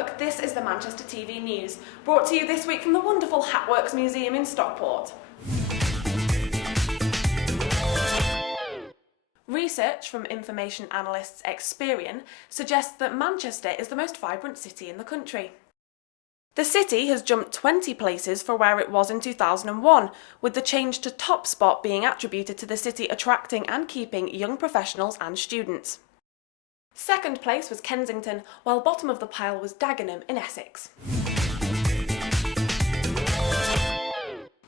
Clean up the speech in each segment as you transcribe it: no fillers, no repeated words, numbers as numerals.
look, this is the Manchester TV News, brought to you this week from the wonderful Hatworks Museum in Stockport. Research from information analysts Experian suggests that Manchester is the most vibrant city in the country. The city has jumped 20 places for where it was in 2001, with the change to top spot being attributed to the city attracting and keeping young professionals and students. Second place was Kensington, while bottom of the pile was Dagenham in Essex.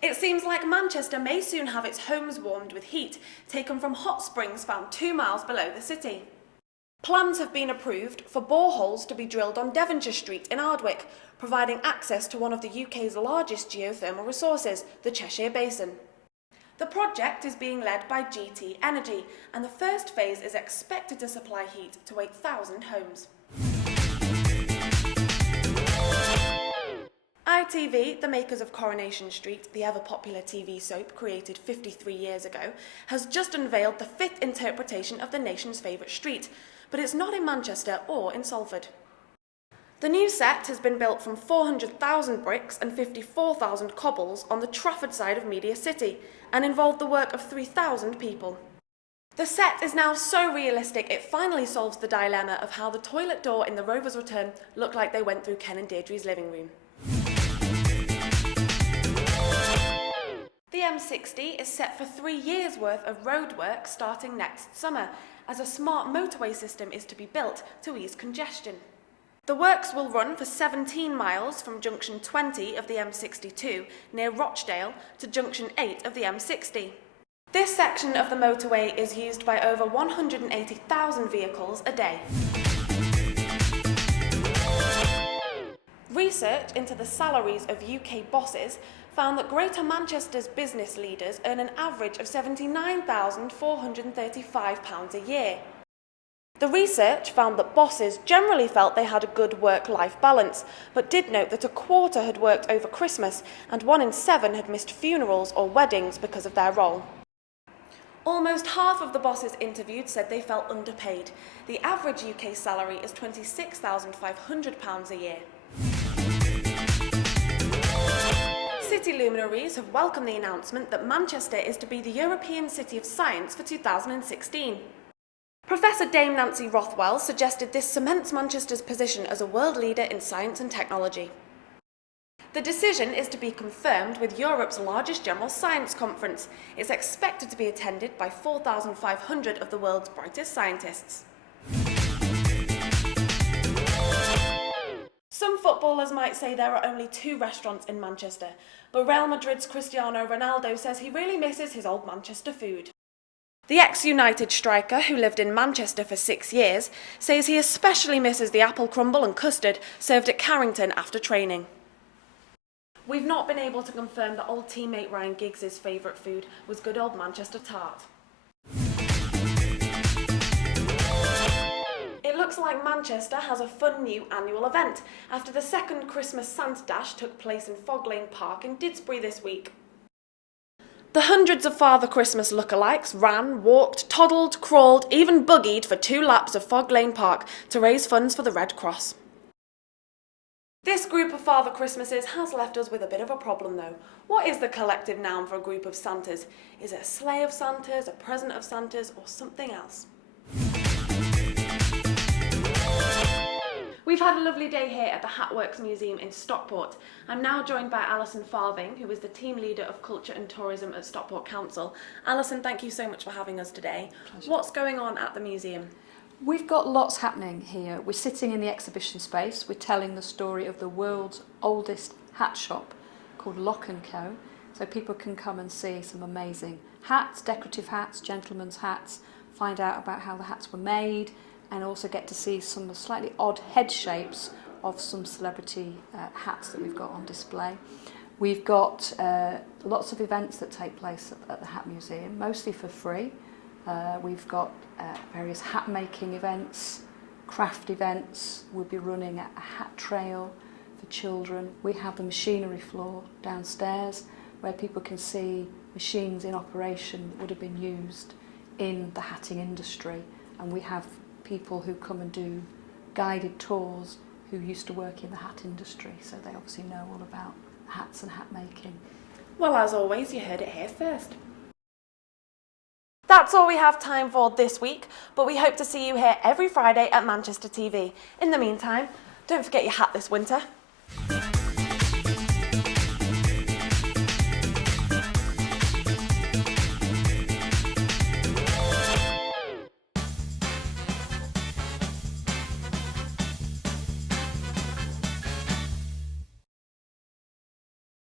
It seems like Manchester may soon have its homes warmed with heat taken from hot springs found 2 miles below the city. Plans have been approved for boreholes to be drilled on Devonshire Street in Ardwick, providing access to one of the UK's largest geothermal resources, the Cheshire Basin. The project is being led by GT Energy, and the first phase is expected to supply heat to 8,000 homes. ITV, the makers of Coronation Street, the ever-popular TV soap created 53 years ago, has just unveiled the 5th interpretation of the nation's favourite street, but it's not in Manchester or in Salford. The new set has been built from 400,000 bricks and 54,000 cobbles on the Trafford side of Media City and involved the work of 3,000 people. The set is now so realistic it finally solves the dilemma of how the toilet door in The Rover's Return looked like they went through Ken and Deirdre's living room. The M60 is set for 3 years' worth of roadwork starting next summer, as a smart motorway system is to be built to ease congestion. The works will run for 17 miles from junction 20 of the M62 near Rochdale to junction 8 of the M60. This section of the motorway is used by over 180,000 vehicles a day. Research into the salaries of UK bosses found that Greater Manchester's business leaders earn an average of £79,435 a year. The research found that bosses generally felt they had a good work-life balance, but did note that a quarter had worked over Christmas and 1 in 7 had missed funerals or weddings because of their role. Almost half of the bosses interviewed said they felt underpaid. The average UK salary is £26,500 a year. City luminaries have welcomed the announcement that Manchester is to be the European City of Science for 2016. Professor Dame Nancy Rothwell suggested this cements Manchester's position as a world leader in science and technology. The decision is to be confirmed with Europe's largest general science conference. It's expected to be attended by 4,500 of the world's brightest scientists. Some footballers might say there are only 2 restaurants in Manchester, but Real Madrid's Cristiano Ronaldo says he really misses his old Manchester food. The ex-United striker, who lived in Manchester for 6 years, says he especially misses the apple crumble and custard served at Carrington after training. We've not been able to confirm that old teammate Ryan Giggs' favourite food was good old Manchester tart. It looks like Manchester has a fun new annual event after the 2nd Christmas Santa Dash took place in Fog Lane Park in Didsbury this week. The hundreds of Father Christmas lookalikes ran, walked, toddled, crawled, even buggied for 2 laps of Fog Lane Park to raise funds for the Red Cross. This group of Father Christmases has left us with a bit of a problem though. What is the collective noun for a group of Santas? Is it a sleigh of Santas, a present of Santas, or something else? We've had a lovely day here at the Hatworks Museum in Stockport. I'm now joined by Alison Farthing, who is the team leader of Culture and Tourism at Stockport Council. Alison, thank you so much for having us today. Pleasure. What's going on at the museum? We've got lots happening here. We're sitting in the exhibition space. We're telling the story of the world's oldest hat shop called Lock & Co. So people can come and see some amazing hats, decorative hats, gentlemen's hats, find out about how the hats were made, and also get to see some slightly odd head shapes of some celebrity hats that we've got on display. We've got lots of events that take place at the Hat Museum, mostly for free. We've got various hat making events, craft events. We'll be running a hat trail for children. We have the machinery floor downstairs where people can see machines in operation that would have been used in the hatting industry, and we have people who come and do guided tours who used to work in the hat industry, so they obviously know all about hats and hat making. Well, as always, you heard it here first. That's all we have time for this week, but we hope to see you here every Friday at Manchester TV. In the meantime, don't forget your hat this winter.